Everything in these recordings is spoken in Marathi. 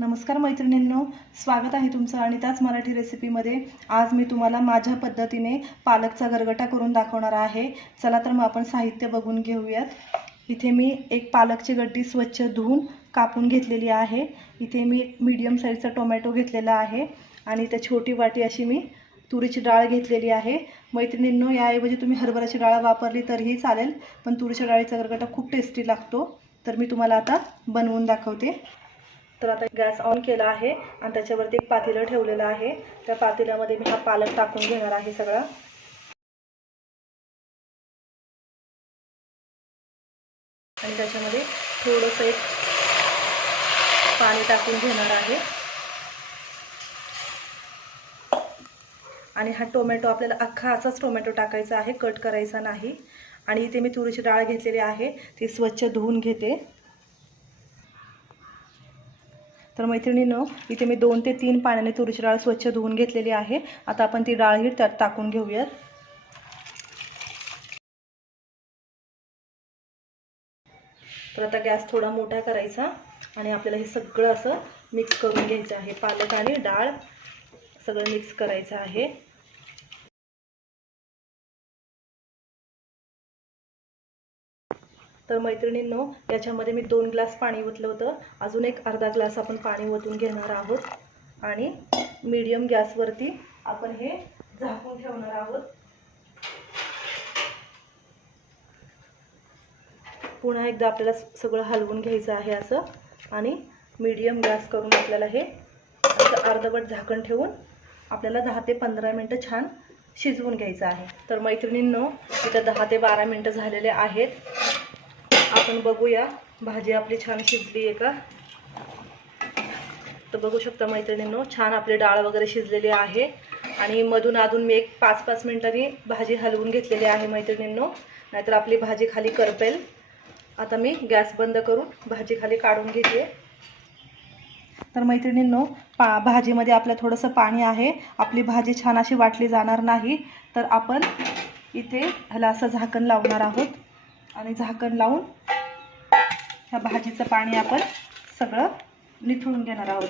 नमस्कार मैत्रिणींनो स्वागत आहे तुमचं आणि त्याच मराठी रेसिपीमध्ये आज मी तुम्हाला माझ्या पद्धतीने पालकचा गरगटा करून दाखवणार आहे. चला तर मग आपण साहित्य बघून घेऊयात. इथे मी एक पालकची गड्डी स्वच्छ धुवून कापून घेतलेली आहे. इथे मी मीडियम साईजचा टोमॅटो घेतलेला आहे आणि त्या छोटी वाटी अशी मी तुरीची डाळ घेतलेली आहे. मैत्रिणींनो याऐवजी तुम्ही हरभऱ्याची डाळ वापरली तरीही चालेल पण तुरीच्या डाळीचा गरगटा खूप टेस्टी लागतो. तर मी तुम्हाला आता बनवून दाखवते. तर आता गॅस ऑन केला आहे आणि त्याच्यावरती एक पातेलं ठेवलेलं आहे. त्या पातेल्यामध्ये मी हा पालक टाकून घेणार आहे सगळा. आणि त्याच्यामध्ये थोडंसं एक पाणी टाकून घेणार आहे. आणि हा टोमॅटो आपल्याला अख्खा असाच टोमॅटो टाकायचा आहे कट करायचा नाही. आणि इथे मी तुरीची डाळ घेतलेली आहे ती स्वच्छ धुवून घेते. तर मैत्रिणीनं इथे मी दोन ते तीन पाण्याने तुरीची डाळ स्वच्छ धुवून घेतलेली आहे. आता आपण ती डाळही त्यात टाकून घेऊयात. तर आता गॅस थोडा मोठा करायचा आणि आपल्याला हे सगळं असं मिक्स करून घ्यायचं आहे. पालक आणि डाळ सगळं मिक्स करायचं आहे. तर मैत्रिणींनो याच्यामध्ये मी दोन ग्लास पाणी ओतलं होतं. अजून एक अर्धा ग्लास आपण पाणी ओतून घेणार आहोत. आणि मीडियम गॅसवरती आपण हे झाकून ठेवणार आहोत. पुन्हा एकदा आपल्याला सगळं हलवून घ्यायचं आहे असं. आणि मीडियम गॅस करून आपल्याला हे असं अर्धवट झाकण ठेवून आपल्याला दहा ते पंधरा मिनटं छान शिजवून घ्यायचं आहे. तर मैत्रिणींनो इथं दहा ते बारा मिनटं झालेले आहेत. आपण बघूया. भाजी आपली छान शिजली आहे का? तर बघू शकता मैत्रिणींनो छान आपली डाळ वगैरे शिजलेली आहे. आणि मधून अधून मी एक पाच पाच मिनटांनी भाजी हलवून घेतलेली आहे मैत्रिणींनो. नाहीतर आपली भाजी खाली करपेल. आता मी गॅस बंद करून भाजी खाली काढून घेते. तर मैत्रिणींनो पा भाजीमध्ये आपलं थोडंसं पाणी आहे. आपली भाजी छान अशी वाटली जाणार नाही. तर आपण इथे ह्याला असं झाकण लावणार आहोत. आणि झाकण लावून ह्या भाजीचं पाणी आपण सगळं निथळून घेणार आहोत.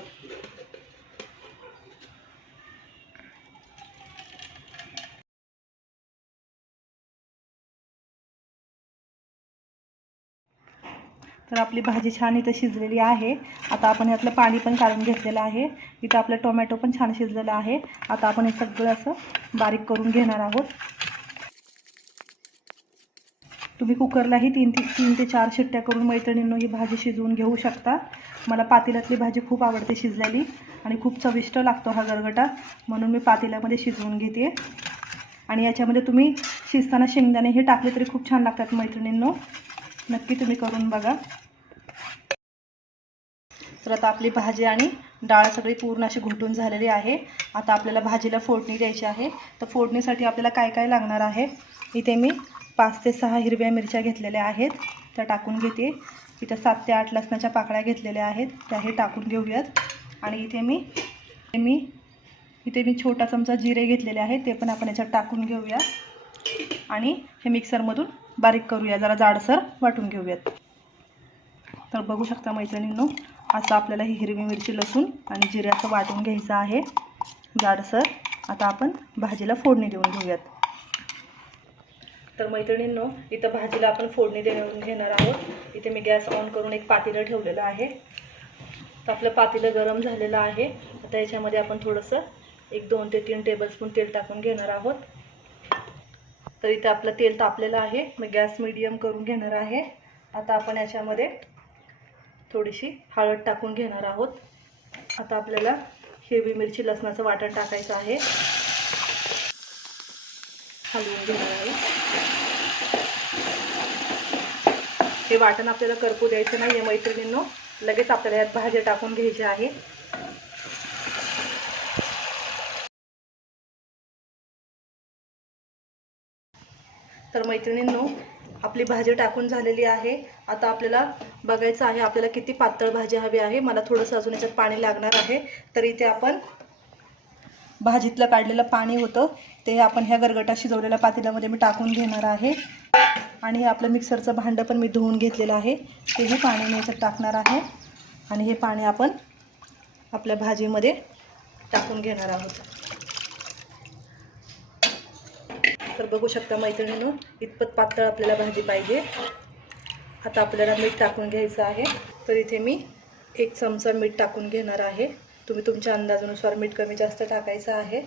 तर आपली भाजी छान इथं शिजलेली आहे. आता आपण यातलं पाणी पण काढून घेतलेलं आहे. इथं आपलं टोमॅटो पण छान शिजलेलं आहे. आता आपण हे सगळं असं बारीक करून घेणार आहोत. तुम्ही कुकरलाही तीन ती तीन ते चार शिट्ट्या करून मैत्रिणींनो ही भाजी शिजवून घेऊ शकता. मला पातेल्यातली भाजी खूप आवडते शिजलेली आणि खूप चविष्ट लागतो हा गरगटा. म्हणून मी पातेल्यामध्ये शिजवून घेते. आणि याच्यामध्ये तुम्ही शिजताना शेंगदाणे हे टाकले तरी खूप छान लागतात मैत्रिणींनो. नक्की तुम्ही करून बघा. तर आता आपली भाजी आणि डाळ सगळी पूर्ण अशी घुटून झालेली आहे. आता आपल्याला भाजीला फोडणी द्यायची आहे. तर फोडणीसाठी आपल्याला काय काय लागणार आहे? इथे मी पाच ते सहा हिरव्या मिरच्या घेतलेल्या आहेत. त्या टाकून घेते. इथं सात ते आठ लसणाच्या पाकळ्या घेतलेल्या आहेत. त्याही टाकून घेऊयात. आणि इथे मी मी इथे मी छोटा चमचा जिरे घेतलेले आहे ते पण आपण याच्यात टाकून घेऊया. आणि हे मिक्सरमधून बारीक करूया. जरा जाडसर वाटून घेऊयात. तर बघू शकता मैत्रिणींनो असं आपल्याला ही हिरवी मिरची लसूण आणि जिऱ्याचं वाटून घ्यायचं आहे. जाडसर. आता आपण भाजीला फोडणी देऊन घेऊयात. तर मैत्रिणींनो इथं भाजीला आपण फोडणी देऊन घेणार आहोत. इथे मी गॅस ऑन करून एक पातेलं ठेवलेलं आहे. तर आपलं पातेलं गरम झालेलं आहे. आता याच्यामध्ये आपण थोडंसं एक दोन ते तीन टेबलस्पून तेल टाकून घेणार आहोत. तर इथे आपलं तेल तापलेलं आहे. मी गॅस मिडियम करून घेणार आहे. आता आपण याच्यामध्ये थोडीशी हळद टाकून घेणार आहोत. आता आपल्याला हिरवी मिरची लसणाचं वाटण टाकायचं आहे. हलवून घेणार आहे. हे वाटण आपल्याला करपू द्यायचं नाही आहे मैत्रिणींनो. लगेच आपल्याला यात भाज्या टाकून घ्यायच्या आहे तर मैत्रिणींनो आपली भाजी टाकून झालेली आहे. आता आपल्याला बघायचं आहे आपल्याला किती पातळ भाजी हवी आहे. मला थोडंसं अजून याच्यात पाणी लागणार आहे. तर इथे आपण भाजीतलं काढलेलं पाणी होतं. ते आपण ह्या गरगटा शिजवलेल्या पातेल्यामध्ये मी टाकून घेणार आहे. आणि आपलं मिक्सरचं भांडं पण मी धुवून घेतलेलं आहे. तेही पाणी मी याच्यात टाकणार आहे. आणि हे पाणी आपण आपल्या भाजीमध्ये टाकून घेणार आहोत. तर बघू शकता मैत्रिणींनो इतपत पातळ आपल्याला भाजी पाहिजे. आता आपल्याला मीठ टाकून घ्यायचं आहे. तर इथे मी एक चमचा मीठ टाकून घेणार आहे. तुम्ही तुमच्या अंदाजानुसार मीठ कमी जास्त टाकायचं आहे.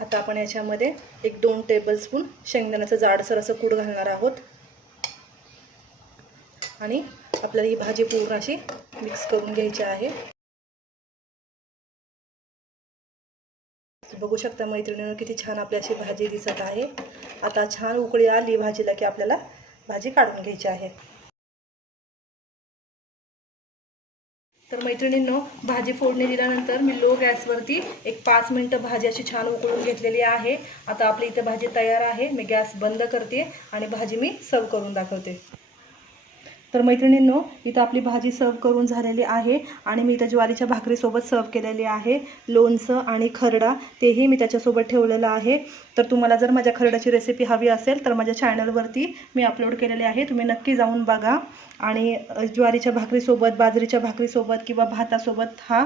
आता आपण याच्यामध्ये एक दोन टेबलस्पून शेंगदाण्याचं जाडसर असं कूड घालणार आहोत. आणि आपल्याला ही भाजी पूर्ण अशी मिक्स करून घ्यायची आहे. बघू शकता मैत्रिणीनं किती छान आपली अशी भाजी दिसत आहे. आता छान उकळी आली भाजीला की आपल्याला भाजी काढून घ्यायची आहे. तर मैत्रिणींनो भाजी फोडणी दिल्यानंतर मी लो गॅसवरती एक पाच मिनटं भाजी अशी छान उकळून घेतलेली आहे. आता आपली इथं भाजी तयार आहे. मी गॅस बंद करते आणि भाजी मी सर्व करून दाखवते. तर मैत्रिणींनो इथं आपली भाजी सर्व करून झालेली आहे आणि मी इथं ज्वारीच्या भाकरीसोबत सर्व केलेली आहे. लोणचं आणि खरडा तेही मी त्याच्यासोबत ठेवलेलं आहे. तर तुम्हाला जर माझ्या खरड्याची रेसिपी हवी असेल तर माझ्या चॅनलवरती मी अपलोड केलेली आहे. तुम्ही नक्की जाऊन बघा. आणि ज्वारीच्या भाकरीसोबत बाजरीच्या भाकरीसोबत किंवा भातासोबत हा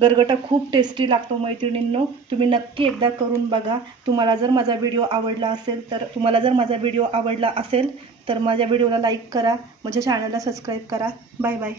गरगटा खूप टेस्टी लागतो मैत्रिणींनो. तुम्ही नक्की एकदा करून बघा. तुम्हाला जर माझा व्हिडिओ आवडला असेल तर तुम्हाला जर माझा व्हिडिओ आवडला असेल तर माझ्या व्हिडिओला लाईक करा माझ्या चॅनलला सबस्क्राईब करा. Bye bye.